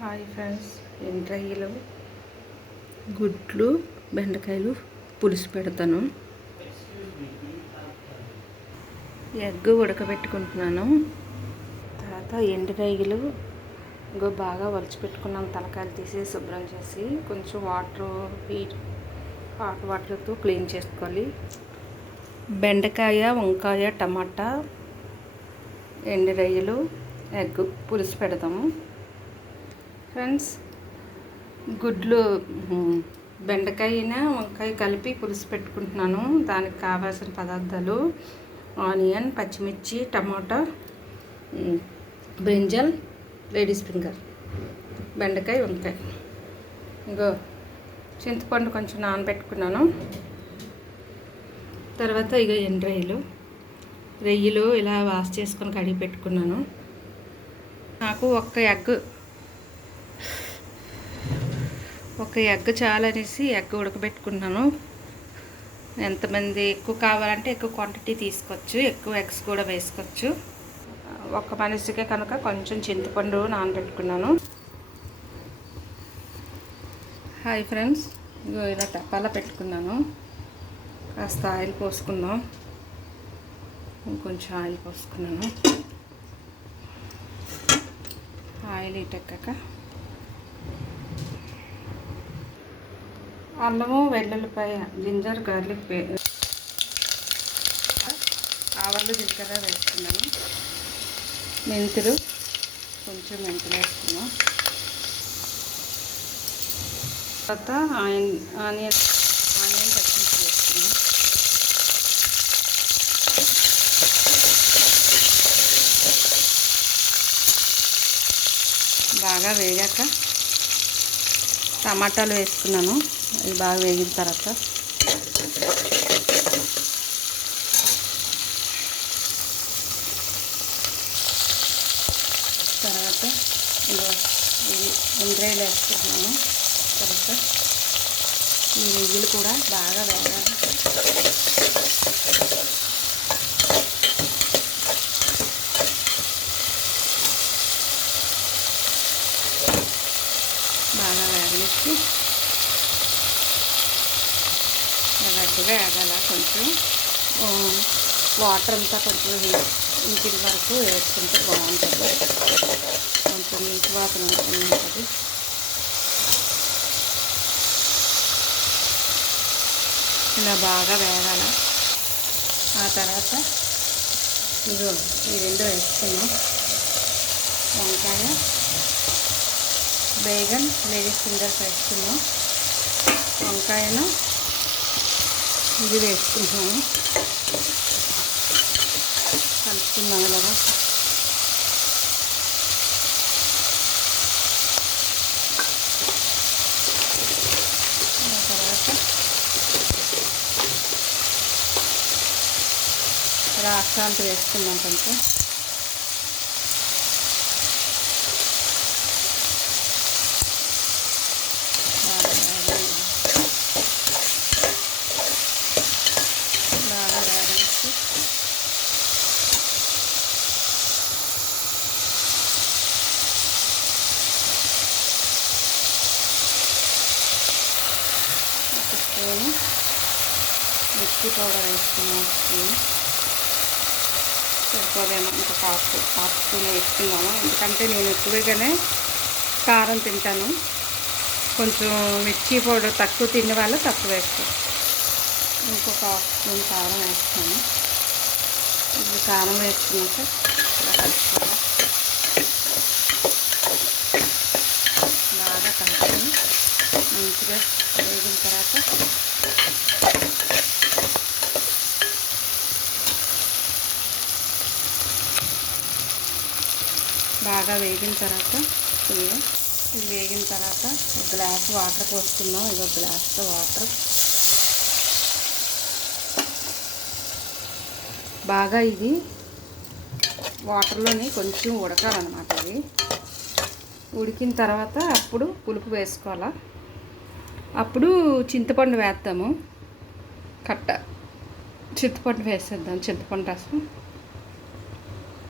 Hi friends, ఎండ్రాయిలు గుడ్లు బెండకాయలు పులుసు పెడతాను. ఎగ్ ఉడకబెట్టుకుంటున్నాను. తర్వాత ఎండురాయిలు బాగా వలిచిపెట్టుకున్నాను. తలకాయలు తీసి శుభ్రం చేసి కొంచెం హాట్ వాటర్తో క్లీన్ చేసుకోవాలి. బెండకాయ, వంకాయ, టమాటా, ఎండురాయిలు, ఎగ్ పులుసు పెడతాము. ఫ్రెండ్స్, గుడ్లు బెండకాయ వంకాయ కలిపి పులుసు పెట్టుకుంటున్నాను. దానికి కావాల్సిన పదార్థాలు ఆనియన్, పచ్చిమిర్చి, టమాటా, బ్రింజల్, లేడీస్ ఫింగర్, బెండకాయ, వంకాయ. ఇంకో చింతపండు కొంచెం నానబెట్టుకున్నాను. తర్వాత రొయ్యలు ఇలా వాష్ చేసుకొని కడిగి పెట్టుకున్నాను. నాకు ఒక ఎగ్ చాలనేసి ఎగ్ ఉడకబెట్టుకున్నాను. ఎంతమంది ఎక్కువ కావాలంటే ఎక్కువ క్వాంటిటీ తీసుకోవచ్చు, ఎక్కువ ఎగ్స్ కూడా వేసుకోవచ్చు. ఒక మనిషికే కనుక కొంచెం చింతపండు నానబెట్టుకున్నాను. హాయ్ ఫ్రెండ్స్, ఇలా టపాలా పెట్టుకున్నాను. కాస్త ఆయిల్ పోసుకుందాం. ఇంకొంచెం ఆయిల్ పోసుకున్నాను. ఆయిల్ ఇటెక్కాక అల్లము, వెల్లుల్లిపాయ, జింజర్, గార్లిక్, ఆవాలు, జీలకర్ర వేసుకున్నాను. మెంతులు, కొంచెం మెంతులు వేసుకున్నాం. తర్వాత ఆనియన్ పచ్చిమిర్చి వేసుకున్నాం. బాగా వేగాక టమాటాలు వేసుకున్నాను. ఇది బాగా వేగిన తర్వాత ఇది ఎండ్రాయిలు వేసుకుంటున్నాను. తర్వాత ఈ రొయ్యలు కూడా బాగా వేగాలి. బాగా వేగనిచ్చి రెడ్గా వేగాల. కొంచెం వాటర్ అంతా కొంచెం ఇంటి వరకు వేసుకుంటే బాగుంటుంది. కొంచెం నీటి వాసన ఉంటుంది. ఇలా బాగా వేగాల. ఆ తర్వాత ఈ రెండు వేసుకున్నాం. వంకాయ, బేగన్, లేడీస్ ఫింగర్స్ వేసుకున్నాం. వంకాయను ఇది వేసుకుంటున్నాను. కలుపుకున్నాను ఇలాగా. తర్వాత రాసాంత వేసుకున్నాం. కొంచెం మిర్చి పౌడర్ వేసుకున్నాం. సరిపోదేమో, ఇంకా హాఫ్ స్పూన్ వేసుకున్నాము. ఎందుకంటే నేను ఎక్కువగానే కారం తింటాను. కొంచెం మిర్చి పౌడర్ తక్కువ తినే వాళ్ళు తక్కువ వేస్తాను. ఇంకొక హాఫ్ స్పూన్ కారం వేస్తాను. ఇప్పుడు కారం వేసుకున్నాక ఇలా కలుపుకోవాలి. బాగా కలుపుకొని మంచిగా వేగిన తర్వాత వేగిన తర్వాత ఒక గ్లాస్ వాటర్ పోసుకున్నాం. ఇదో గ్లాస్తో వాటర్ బాగా ఇది వాటర్లోని కొంచెం ఉడకాలన్నమాట. ఇది ఉడికిన తర్వాత అప్పుడు పులుపు వేసుకోవాలా. అప్పుడు చింతపండు వేద్దాము. చింతపండు వేసేద్దాం. చింతపండు రసం